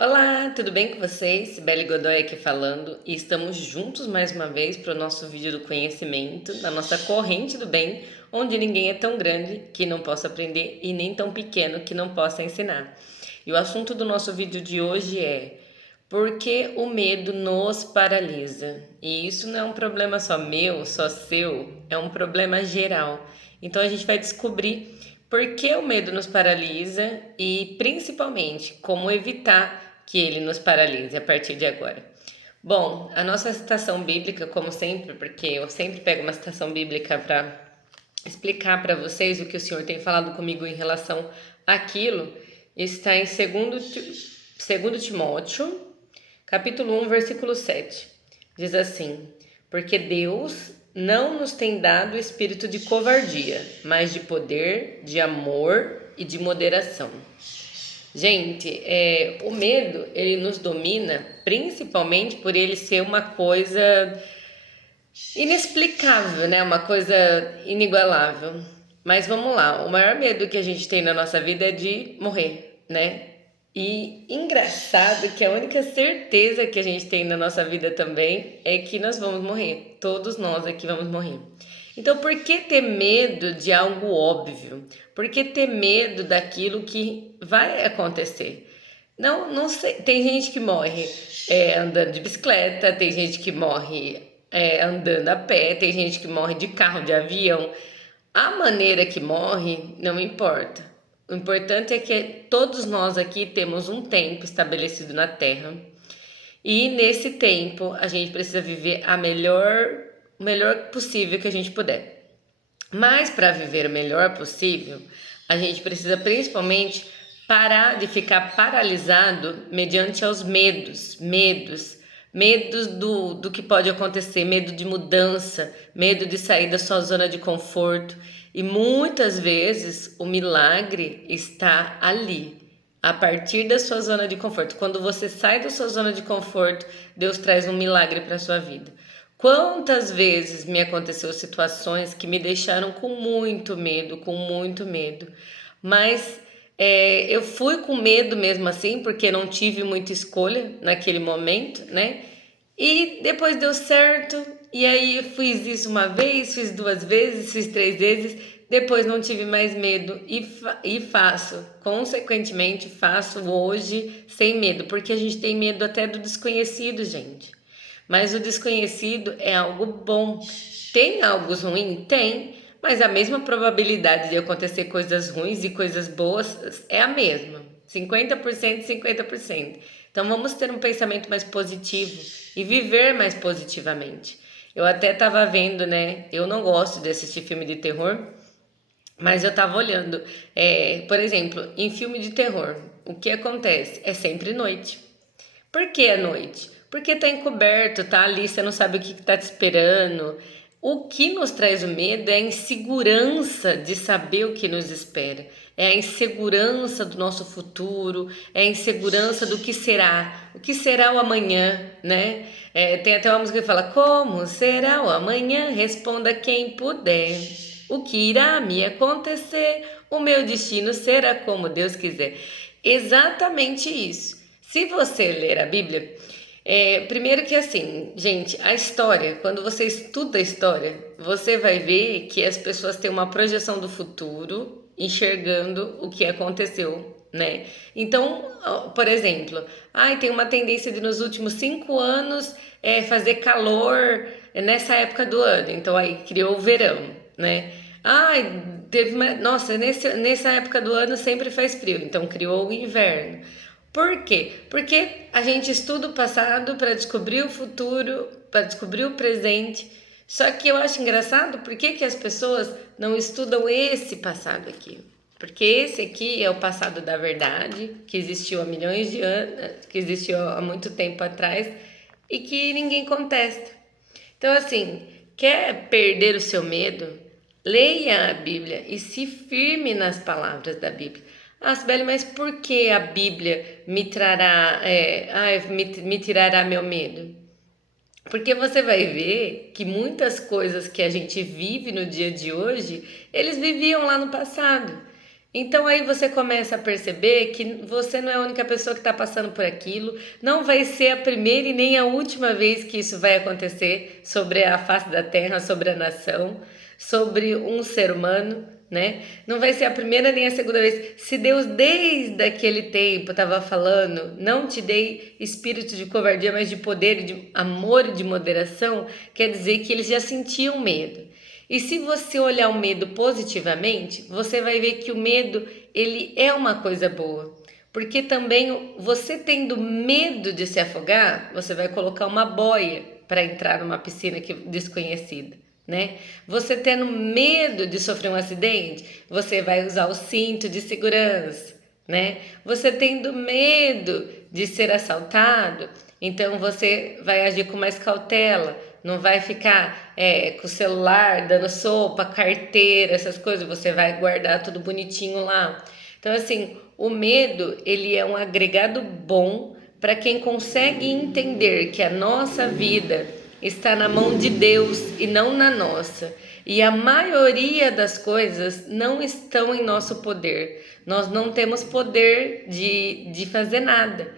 Olá, tudo bem com vocês? Sibeli Godoy aqui falando e estamos juntos mais uma vez para o nosso vídeo do conhecimento, da nossa corrente do bem, onde ninguém é tão grande que não possa aprender e nem tão pequeno que não possa ensinar. E o assunto do nosso vídeo de hoje é: por que o medo nos paralisa? E isso não é um problema só meu, só seu, é um problema geral. Então a gente vai descobrir por que o medo nos paralisa e, principalmente, como evitar que ele nos paralise a partir de agora. Bom, a nossa citação bíblica, como sempre, porque eu sempre pego uma citação bíblica para explicar para vocês o que o Senhor tem falado comigo em relação àquilo, está em 2 Timóteo, capítulo 1, versículo 7. Diz assim: porque Deus não nos tem dado espírito de covardia, mas de poder, de amor e de moderação. Gente, o medo, ele nos domina principalmente por ele ser uma coisa inexplicável, né? Uma coisa inigualável. Mas vamos lá, o maior medo que a gente tem na nossa vida é de morrer, né? E engraçado que a única certeza que a gente tem na nossa vida também é que nós vamos morrer. Todos nós aqui vamos morrer. Então, por que ter medo de algo óbvio? Por que ter medo daquilo que vai acontecer? Não sei. Tem gente que morre andando de bicicleta, tem gente que morre andando a pé, tem gente que morre de carro, de avião. A maneira que morre não importa. O importante é que todos nós aqui temos um tempo estabelecido na Terra e nesse tempo a gente precisa viver o melhor possível que a gente puder. Mas para viver o melhor possível, a gente precisa principalmente parar de ficar paralisado mediante aos medos do que pode acontecer, medo de mudança, medo de sair da sua zona de conforto. E muitas vezes o milagre está ali, a partir da sua zona de conforto. Quando você sai da sua zona de conforto, Deus traz um milagre para a sua vida. Quantas vezes me aconteceu situações que me deixaram com muito medo, mas eu fui com medo mesmo assim, porque não tive muita escolha naquele momento, né? E depois deu certo, e aí eu fiz isso uma vez, fiz duas vezes, fiz três vezes, depois não tive mais medo e faço, consequentemente faço hoje sem medo, porque a gente tem medo até do desconhecido, gente. Mas o desconhecido é algo bom. Tem algo ruim? Tem, mas a mesma probabilidade de acontecer coisas ruins e coisas boas é a mesma. 50%, 50%. Então vamos ter um pensamento mais positivo e viver mais positivamente. Eu até estava vendo, né? Eu não gosto de assistir filme de terror, mas eu estava olhando. Por exemplo, em filme de terror, o que acontece? É sempre noite. Por que à noite? Porque tá encoberto, tá ali, você não sabe o que tá te esperando. O que nos traz o medo é a insegurança de saber o que nos espera. É a insegurança do nosso futuro, é a insegurança do que será o amanhã, né? Tem até uma música que fala: como será o amanhã? Responda quem puder. O que irá me acontecer? O meu destino será como Deus quiser. Exatamente isso. Se você ler a Bíblia, primeiro que assim, gente, a história, quando você estuda a história, você vai ver que as pessoas têm uma projeção do futuro, enxergando o que aconteceu, né? Então, por exemplo, tem uma tendência de nos últimos 5 anos fazer calor nessa época do ano, então aí criou o verão, né? Nossa, nessa época do ano sempre faz frio, então criou o inverno. Por quê? Porque a gente estuda o passado para descobrir o futuro, para descobrir o presente. Só que eu acho engraçado por que as pessoas não estudam esse passado aqui. Porque esse aqui é o passado da verdade, que existiu há milhões de anos, que existiu há muito tempo atrás e que ninguém contesta. Então, assim, quer perder o seu medo? Leia a Bíblia e se firme nas palavras da Bíblia. Sibeli, mas por que a Bíblia me tirará meu medo? Porque você vai ver que muitas coisas que a gente vive no dia de hoje, eles viviam lá no passado. Então aí você começa a perceber que você não é a única pessoa que está passando por aquilo, não vai ser a primeira e nem a última vez que isso vai acontecer sobre a face da terra, sobre a nação, sobre um ser humano, né? Não vai ser a primeira nem a segunda vez. Se Deus desde aquele tempo estava falando, não te dei espírito de covardia, mas de poder, de amor e de moderação, quer dizer que eles já sentiam medo. E se você olhar o medo positivamente, você vai ver que o medo, ele é uma coisa boa. Porque também você tendo medo de se afogar, você vai colocar uma boia para entrar numa piscina desconhecida, né? Você tendo medo de sofrer um acidente, você vai usar o cinto de segurança, né? Você tendo medo de ser assaltado, então você vai agir com mais cautela, não vai ficar com o celular dando sopa, carteira, essas coisas, você vai guardar tudo bonitinho lá. Então, assim, o medo, ele é um agregado bom para quem consegue entender que a nossa vida está na mão de Deus e não na nossa. E a maioria das coisas não estão em nosso poder. Nós não temos poder de fazer nada.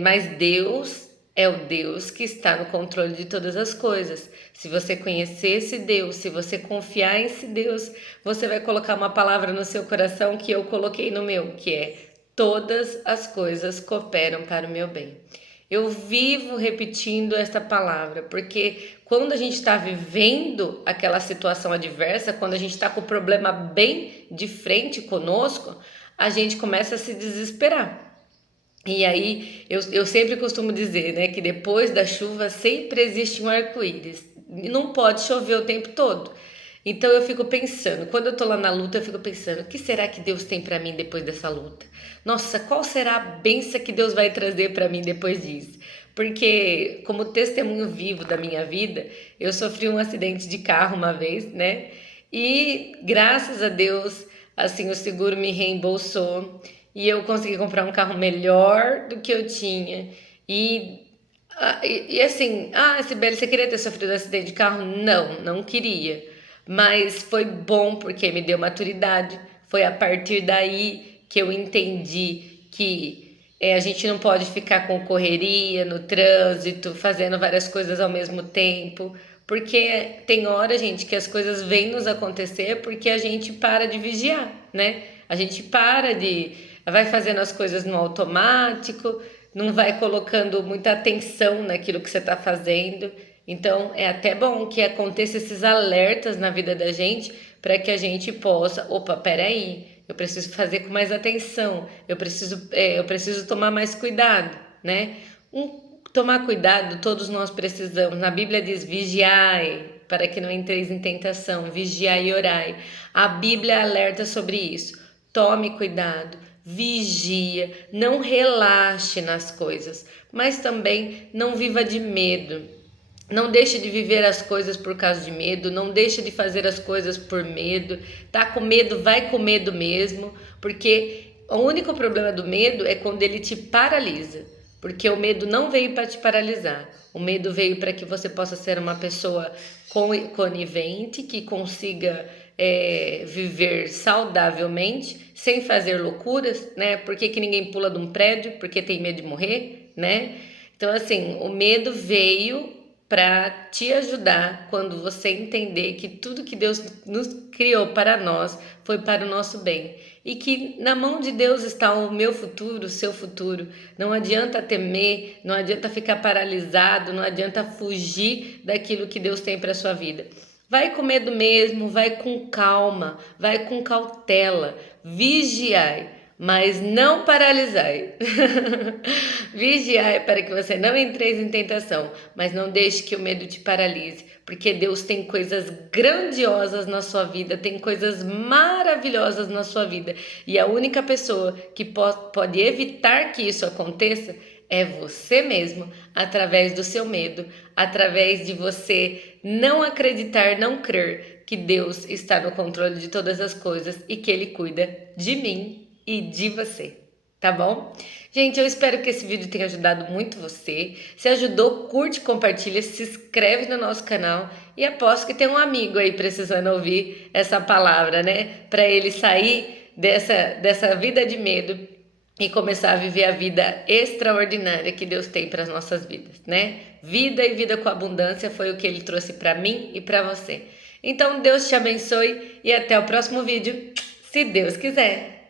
Mas Deus é o Deus que está no controle de todas as coisas. Se você conhecer esse Deus, se você confiar em esse Deus, você vai colocar uma palavra no seu coração que eu coloquei no meu, que é: todas as coisas cooperam para o meu bem. Eu vivo repetindo esta palavra, porque quando a gente está vivendo aquela situação adversa, quando a gente está com o problema bem de frente conosco, a gente começa a se desesperar. E aí, eu sempre costumo dizer, né, que depois da chuva sempre existe um arco-íris. Não pode chover o tempo todo. Então eu fico pensando, quando eu tô lá na luta, eu fico pensando, o que será que Deus tem para mim depois dessa luta? Nossa, qual será a bênção que Deus vai trazer para mim depois disso? Porque, como testemunho vivo da minha vida, eu sofri um acidente de carro uma vez, né? E graças a Deus, assim, o seguro me reembolsou e eu consegui comprar um carro melhor do que eu tinha. E assim, Sibeli, você queria ter sofrido um acidente de carro? Não, não queria. Mas foi bom porque me deu maturidade. Foi a partir daí que eu entendi que a gente não pode ficar com correria no trânsito, fazendo várias coisas ao mesmo tempo. Porque tem hora, gente, que as coisas vêm nos acontecer porque a gente para de vigiar, né? A gente vai fazendo as coisas no automático, não vai colocando muita atenção naquilo que você está fazendo. Então, é até bom que aconteça esses alertas na vida da gente para que a gente possa, opa, peraí, eu preciso fazer com mais atenção, eu preciso tomar mais cuidado, né? Tomar cuidado, todos nós precisamos. Na Bíblia diz: vigiai, para que não entreis em tentação, vigiai e orai. A Bíblia alerta sobre isso. Tome cuidado, vigia, não relaxe nas coisas, mas também não viva de medo. Não deixe de viver as coisas por causa de medo, não deixe de fazer as coisas por medo. Tá com medo, vai com medo mesmo, porque o único problema do medo é quando ele te paralisa. Porque o medo não veio para te paralisar. O medo veio para que você possa ser uma pessoa conivente, que consiga viver saudavelmente, sem fazer loucuras, né? Por que ninguém pula de um prédio? Porque tem medo de morrer, né? Então, assim, o medo veio para te ajudar quando você entender que tudo que Deus nos criou para nós foi para o nosso bem. E que na mão de Deus está o meu futuro, o seu futuro. Não adianta temer, não adianta ficar paralisado, não adianta fugir daquilo que Deus tem para a sua vida. Vai com medo mesmo, vai com calma, vai com cautela, vigiai, mas não paralisai. Vigiai para que você não entreis em tentação, mas não deixe que o medo te paralise, porque Deus tem coisas grandiosas na sua vida, tem coisas maravilhosas na sua vida, e a única pessoa que pode evitar que isso aconteça é você mesmo, através do seu medo, através de você não acreditar, não crer que Deus está no controle de todas as coisas e que Ele cuida de mim e de você, tá bom? Gente, eu espero que esse vídeo tenha ajudado muito você. Se ajudou, curte, compartilha, se inscreve no nosso canal e aposto que tem um amigo aí precisando ouvir essa palavra, né? Para ele sair dessa vida de medo e começar a viver a vida extraordinária que Deus tem para as nossas vidas, né? Vida e vida com abundância foi o que Ele trouxe para mim e para você. Então, Deus te abençoe e até o próximo vídeo, se Deus quiser.